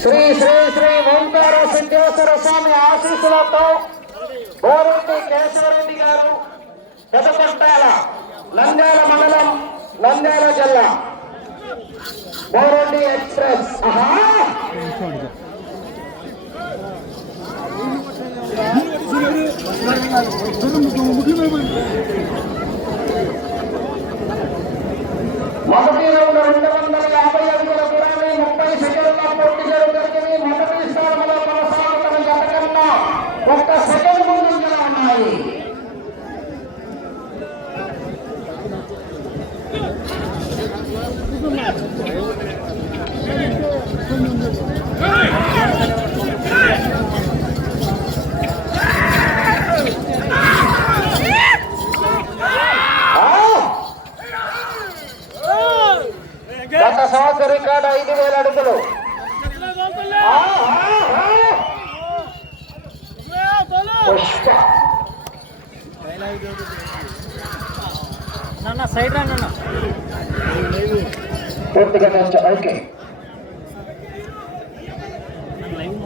శ్రీ శ్రీ శ్రీ ఓంకార సిద్ధేశ్వర స్వామి ఆశీస్సులతో గోరెడ్డి కేశవరెడ్డి గారు పెదపట్టాల నంద్యాల మండలం నంద్యాల జిల్లా గోరెడ్డి ఎక్స్ప్రెస్ ఆహా! మొదటి రౌండ్ రెండు వందల యాభై అడుగుల దూరాన్ని ముప్పై సెకండ్ల పూర్తి చేయడం జరిగింది మొదటి స్థానంలో కొనసాగుతున్న జత ఒక్క సెకండ్ పూర్తిగా కొంచెం ఓకే లైవ్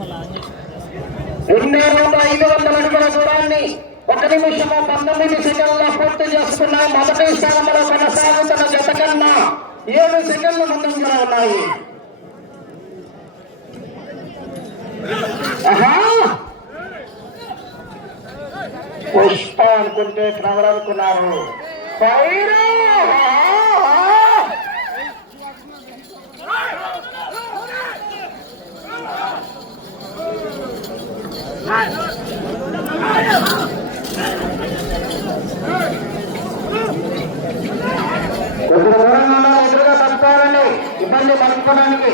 వందల ఐదు వందల అడుగుల దూరాన్ని ఒక నిమిషము పంతొమ్మిది సెకండ్ల పూర్తి చేసుకున్న మొదటి స్థానంలో కొనసాగుతున్న జత కన్నా ఏడు సెకండ్ల ముందంజలో ఉన్నాయి. పుష్ప అనుకుంటే ఎవరు అనుకున్నారు కొద్దిగా దూరంగా ఉండాలి, ఎదురుగా తప్పుకోవాలండి ఇబ్బంది పడుకోవడానికి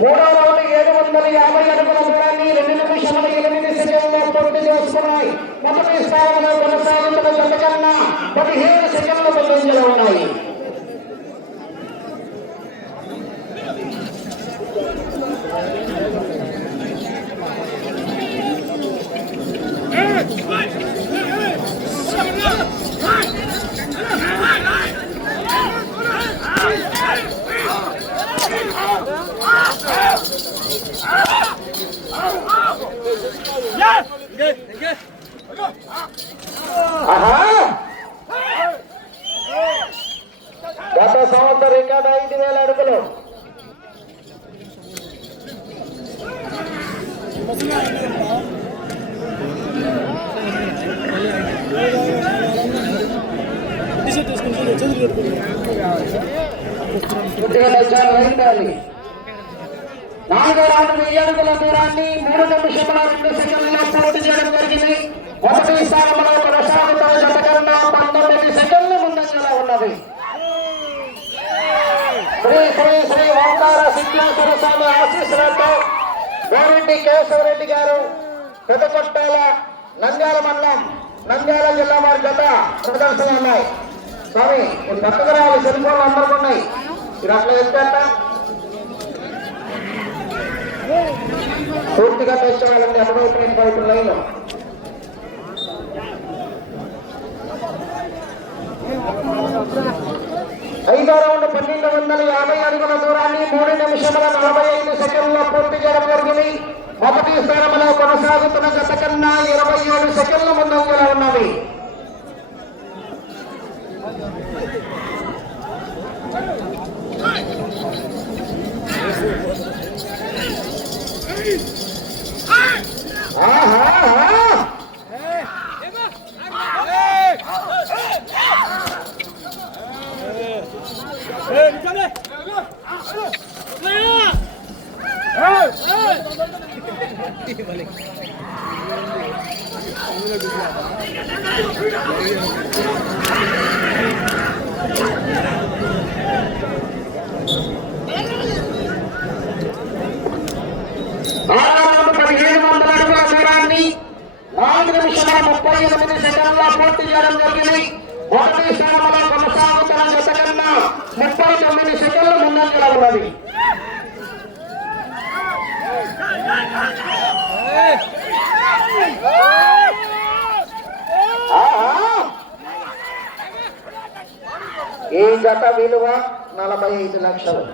మూడో రౌండ్ ఏడు వందల యాభై అడుగుల దూరాన్ని రెండు ఎనిమిది సెకండ్లు పూర్తి చేసుకున్నాయి. మొదటి స్థానంలో కొనసాగుతున్న జత పదిహేను పదిహేడు సెకండ్ల ముందంజలో ఉన్నాయి. నాలుగో రౌండ్ వెయ్యి అడుగుల దూరాన్ని మూడు నిమిషముల రెండు సెకండ్లలో పూర్తి చేయడం జరిగింది. మొదటి స్థానంలో కొనసాగుతున్న జత కన్నా పంతొమ్మిది సెకండ్ల ముందంజలో ఉన్నది. శ్రీ శ్రీ శ్రీ ఓంకార సిద్ధేశ్వర స్వామి ఆశీస్సులతో గోరెడ్డి కేశవరెడ్డి గారు పెద్దకొట్టాల నంద్యాల మండలం నంద్యాల జిల్లా వారి గత ప్రదర్శన ఉన్నాయి. స్వామి ఈ పక్కకు రావాలి సెల్ ఫోన్లు అందరికీ ఉన్నాయి. మీరు అట్లా చెప్తారట పూర్తిగా తెచ్చేవాళ్ళండి అటువైపు వైపు లైన్ ఐదో రౌండ్ పన్నెండు వందల యాభై అడుగుల దూరాన్ని మూడు నిమిషముల నలభై ఐదు సెకండ్లో పూర్తి చేయడం జరిగింది. మొదటి స్థానంలో కొనసాగుతున్న గత కన్నా ఇరవై ఏడు సెకండ్ల ముందంజలో ఉన్నది ఆహా ఆరు పదిహేను వందల అడుగుల దూరాన్ని నాలుగు నిమిషాల ముప్పై ఎనిమిది సెకండ్ల పూర్తి చేయడం జరిగింది మొదటి స్థానంలో కొనసాగుతున్న జత కన్నా ముప్పై తొమ్మిది సెకండ్లు ముందంజలో ఉన్నది. ఈ జత విలువ? నలభై ఐదు లక్షలు.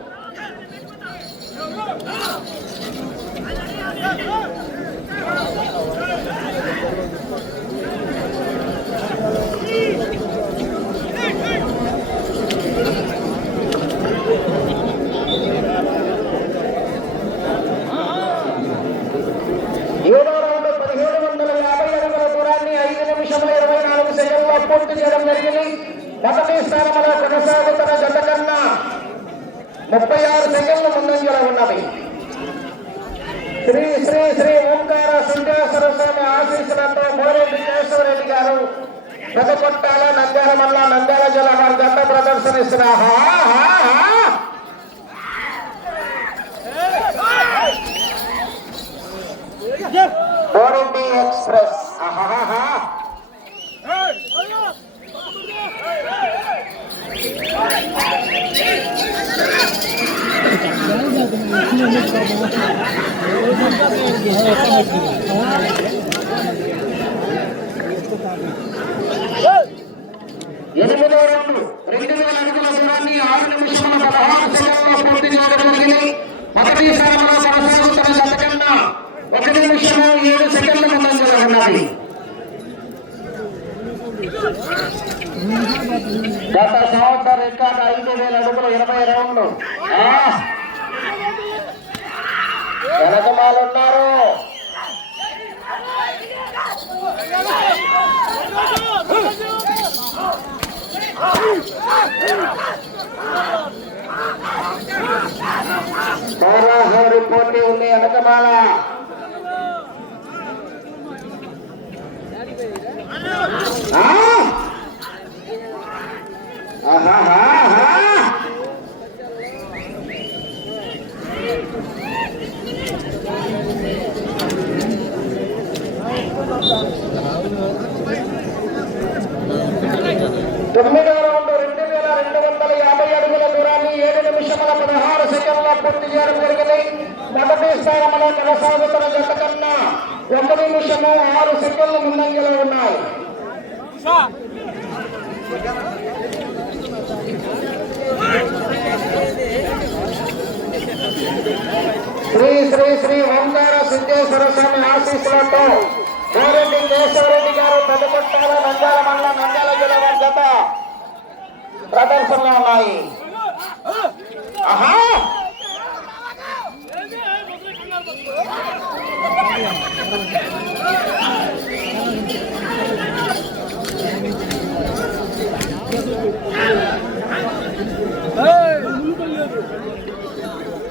ఏడో రౌండ్ పదిహేడు వందల యాభై అడుగుల దూరాన్ని ఐదు నిమిషముల ఇరవై నాలుగు సెకండ్లో పూర్తి చేయడం జరిగింది. మొదటి స్థానంలో కొనసాగుతున్న జత కన్నా ముప్పై ఆరు సెకండ్లు ముందంజలో ఉన్నవి శ్రీ శ్రీ శ్రీ ఓంకార సుందేశ్వర స్వామి ఆశీస్సులతో మోరెడ్డి కేశవరెడ్డి గారు పెదకొట్టాల నంద్యాల మల్ల నంద్యాల జిల్లా వారి ఆహా, ఆహా. మోరెడ్డి ఎక్స్ప్రెస్. ఎనిమిదో రౌండ్ రెండు వేల అడుగుల దూరాన్ని ఆరు నిమిషముల పదహారు సెకండ్లో పూర్తి చేయడం జరిగింది మొదటి స్థానంలో కొనసాగుతున్న జత కన్నా ఒక నిమిషము ఏడు సెకండ్ల ముందంజలో ఉన్నది గత సంవత్సరం రికార్డు ఐదు వేల అడుగులు ఇరవై రౌండ్లు ఆ! వెనకమాలు ఉన్నారు హోరాహోరి పోటీ ఉంది వెనకమాల ఆ! ఆహాహాహా! తొమ్మిదో రౌండ్ రెండు వేల రెండు వందల యాభై అడుగుల దూరాన్ని ఏడు నిమిషముల పదహారు సెకండ్ల పూర్తి చేయడం జరిగింది మొదటి స్థానంలో కొనసాగుతున్న జత కన్నా ఒక నిమిషము ఆరు సెకండ్లు ముందంజలో ఉన్నాయి శ్రీ శ్రీ ఓంకార సిద్ధేశ్వర స్వామి ఆశీస్సులతో గోరెడ్డి కేశవరెడ్డి గారు పెద్దకొట్టాల నంద్యాల మండలం నంద్యాల జిల్లా వారి ప్రదర్శనలో ఉన్నాయి. ఆహా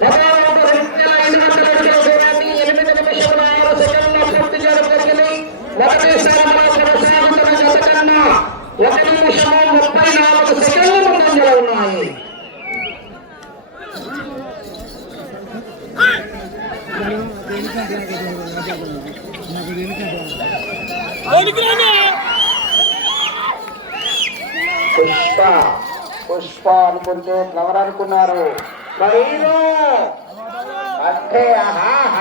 పదహారు రెండు వేల ఐదు వందల అడుగుల దూరాన్ని ఎనిమిది నిమిషముల ఆరు సెకండ్ల పూర్తి చేయడం ఒక నిమిషము ముప్పై నాలుగు సెకండ్లు ముందంజలో ఉన్నాయి పుష్ప పుష్ప అనుకుంటే ఫ్లవర్ అనుకున్నారు అంటే ఆహా.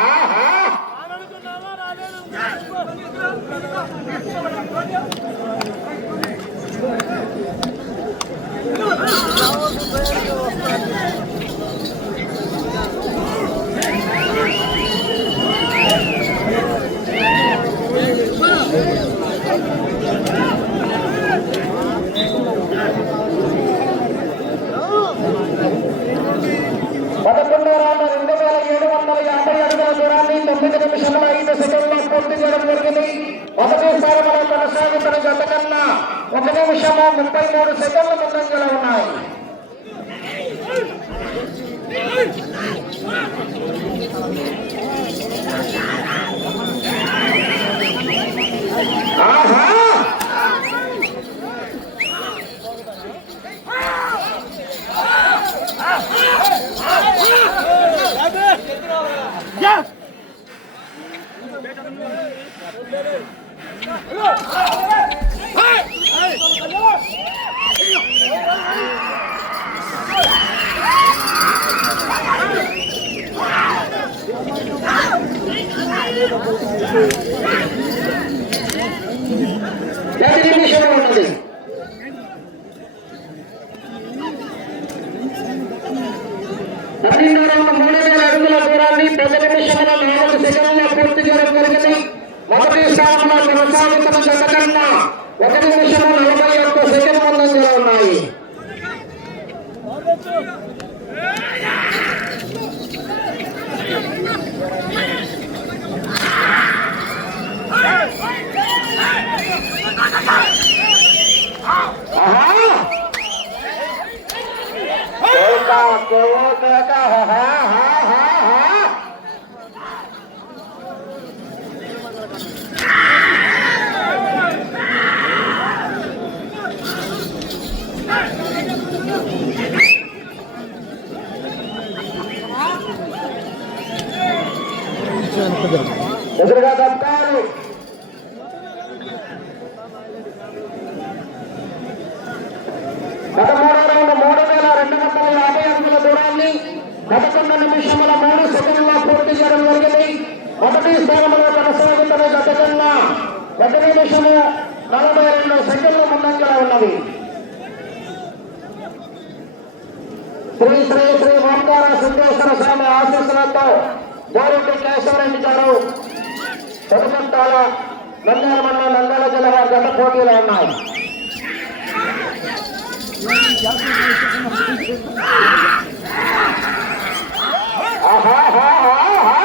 పది నిమిషంలో నాలుగు సెకండ్ల పూర్తి చేయడం జరిగింది మొదటి స్థానంలో కొనసాగుతున్న జత కన్నా ఒక నిమిషము నలభై ఒక్క సెకండ్ ముందంజలో ఉన్నాయి ఆహా! కేక, కేవో కేక, హా, హా, హా, హా, హా. ఎదురుగా తప్పాలి పదమూడో రౌండ్ మూడు వేల రెండు వందల యాభై అడుగుల దూరాన్ని పదకొండు నిమిషముల మూడు సెకండ్ల పూర్తి చేయడం జరిగింది మొదటి స్థానంలో కొనసాగుతున్న గత కన్నా ఒక నిమిషము నలభై రెండు సెకండ్ల ముందంజలో ఉన్నది శ్రీ శ్రీ శ్రీ ఓంకార సిద్ధేశ్వర స్వామి ఆశీస్సులతో గోరెడ్డి కేశవరెడ్డి గారు చదువుకుంటాల నంద్యాల మండలం నంద్యాల జిల్లా వారి గత పోటీలో ఉన్నాయి ఆహా, ఆహా, ఆహా.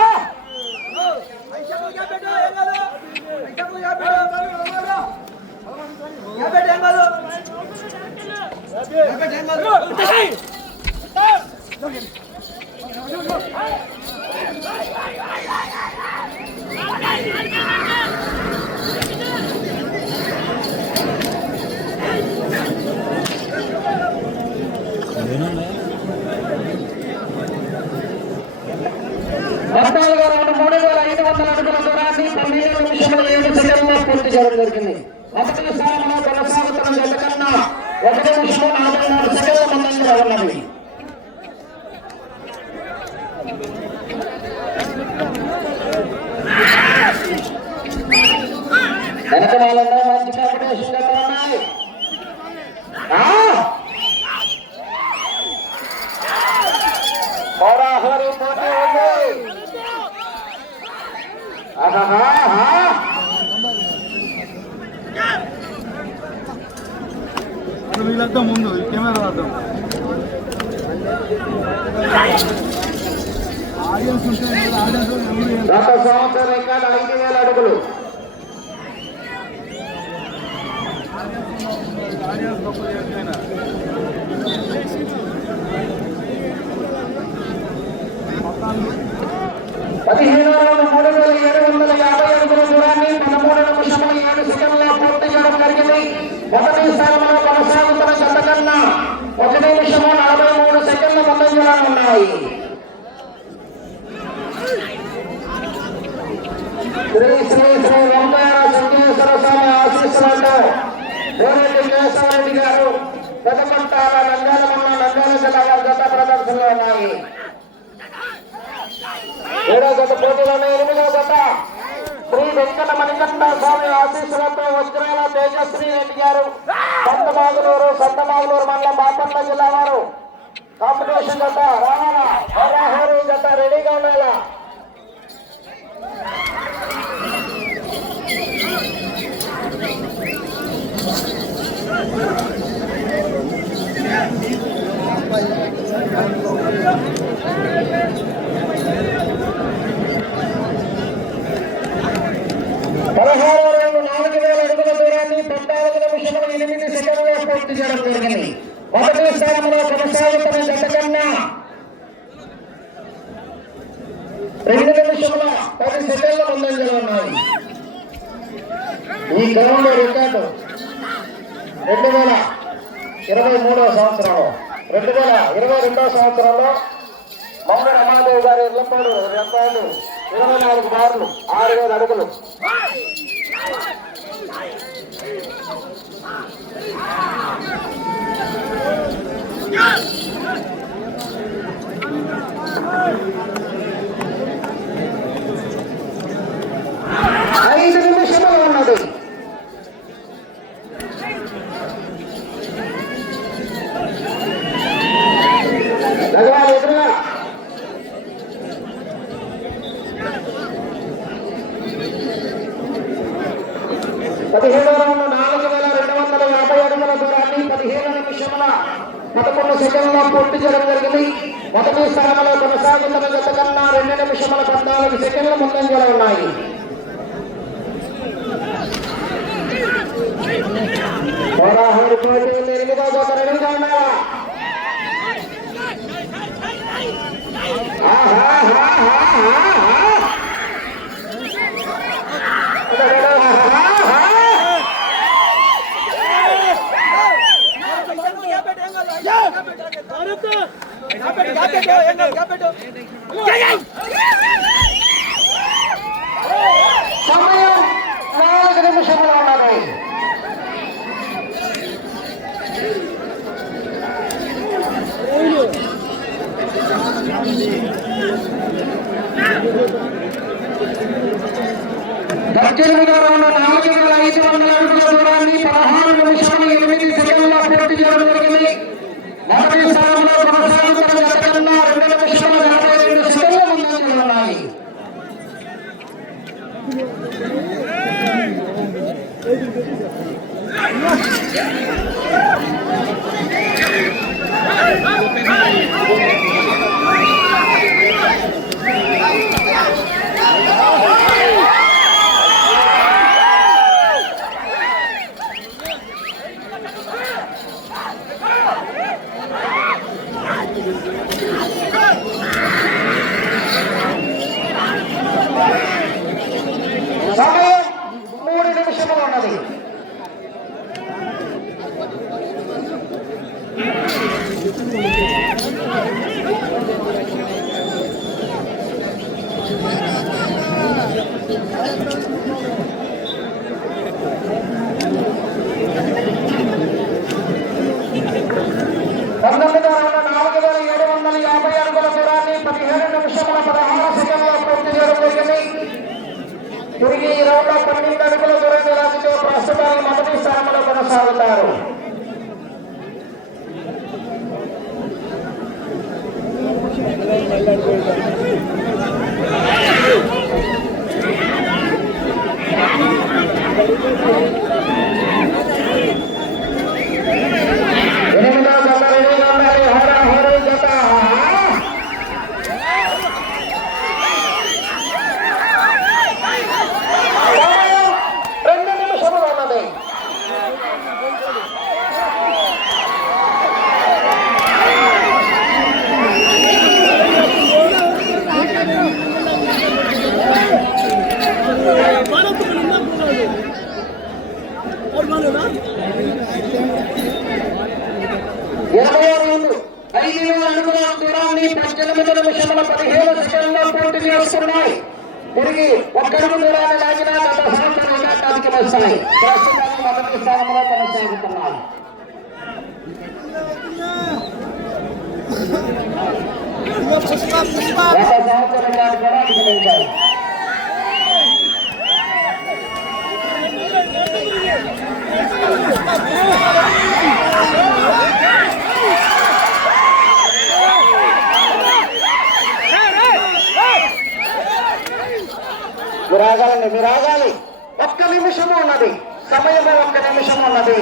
పద్నాలుగు రౌండ్ మూడు వేల ఐదు వందల అడుగుల దూరాన్ని పన్నెండు నిమిషముల ఏడు సెకండ్లో పూర్తి చేయడం జరిగింది మొదటి స్థానంలో కొనసాగుతున్న జత కన్నా ఒక నిమిషము నలభై నాలుగు సెకండ్ల ముందంజలో ఉన్నది వెనక వాళ్ళందరూ మంచి కాంపిటీషన్ దగ్గర ఉన్నాయి ఆ! హోరాహోరీ పోటీ ఉంది వీళ్ళంతా ముందు కెమెరా అర్థం ఆడియన్స్ ఉంటే ఆడియన్స్ గత సంవత్సరం రికార్డు ఐదు వేల అడుగులు. ఆడియన్స్ గొప్ప చేసినా పదిహేను రోజులు మూడు వేల ఏడు వందల యాభై అడుగుల దూరాన్ని పదమూడు నిమిషముల ఏడు సెకండ్ల పూర్తి చేయడం జరిగింది మొదటి స్థానంలో కొనసాగుతున్న జత కన్నా ఒక నిమిషము నలభై మూడు సెకండ్ల ముందంజలో ఉన్నాయి శ్రీ శ్రీ శ్రీ వెంకయ్య సంగేశ్వర స్వామి ఆశీస్సులతో కోరెడ్డి కేశవరెడ్డి గారు పెదకొట్టాల నంద్యాల మండలం నంద్యాల జిల్లా వారి గత ప్రదర్శనలో ఉన్నాయి ఏడో గత పోటీలోనే ఎనిమిదో గత. శ్రీ వెంకట మణికంఠ స్వామి ఆశీస్సులతో వజ్రాల తేజశ్రీ రెడ్డి గారు. సంతమాగులూరు సంతమాగులూరు మండలం బాపట్ల జిల్లా వారు. కాంపిటీషన్ జత రావాలా? రెడీగా ఉండాలా పదహారు రెండు నాలుగు వేల అడుగుల దూరాన్ని పద్నాలుగు నిమిషముల ఎనిమిది సెకండ్లో పూర్తి చేయడం జరిగింది మొదటి స్థానంలో కొనసాగుతున్న జత కన్నా రెండు నిమిషముల పది సెకండ్ల ముందంజలో ఉన్నాయి ఈ గ్రౌండ్ రికార్డు రెండు వేల ఇరవై మూడవ సంవత్సరంలో రెండు వేల ఇరవై రెండవ సంవత్సరంలో మంగ రమాదేవి గారి ఇళ్ళపాడు రెండు ఇరవై నాలుగు బార్లు ఆరు వేల అడుగులు. ఐదు నిమిషంలో ఉన్నది. నగరాలు ఎదురుగా పదిహేడవ రౌండ్ నాలుగు వేల రెండు వందల యాభై అడుగుల పదిహేను నిమిషముల పదకొండు సెకండ్ల పూర్తి చేయడం జరిగింది. మొదటి స్థానంలో కొనసాగుతున్న జత కన్నా రెండు నిమిషముల పద్నాలుగు సెకండ్ల ముందంజలో ఉన్నాయి. సమయం నాలుగు నిమిషములు ఉన్నది పద్దెనిమిదవ రౌండ్ నాలుగు వేల ఐదు వందల అడుగుల దూరాన్ని పదహారు ఎనిమిది సెకండ్ల పూర్తి చేయడం జరిగింది మొదటి స్థానంలో కొనసాగుతున్న రెండు యాభై రెండు సెకండ్ల ముందంజలు ఉన్నాయి పదిహేను సెకండ్లో పూర్తి చేస్తున్నాయి తిరిగి ఒక్కడుగు దూరాన్ని లాగినా గత సంవత్సరం రికార్డానికి వస్తాయి ప్రస్తుతానికి మొదటి స్థానంలో కొనసాగుతున్నాయి గత సంవత్సరం రికార్డు కూడా అధిగమించాయి మీరు ఆగాలండి మీరు ఆగాలి ఒక్క నిమిషము ఉన్నది. సమయము ఒక్క నిమిషం ఉన్నది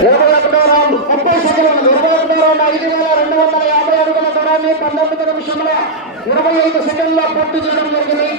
ఇరవై ఒకటో రౌండ్ ముప్పై సెకండ్లు ఇరవై ఒకటో రౌండ్ ఐదు వేల రెండు వందల యాభై అడుగుల దూరాన్ని పంతొమ్మిది నిమిషంలో ఇరవై ఐదు సెకండ్ల పూర్తి చేయడం జరిగింది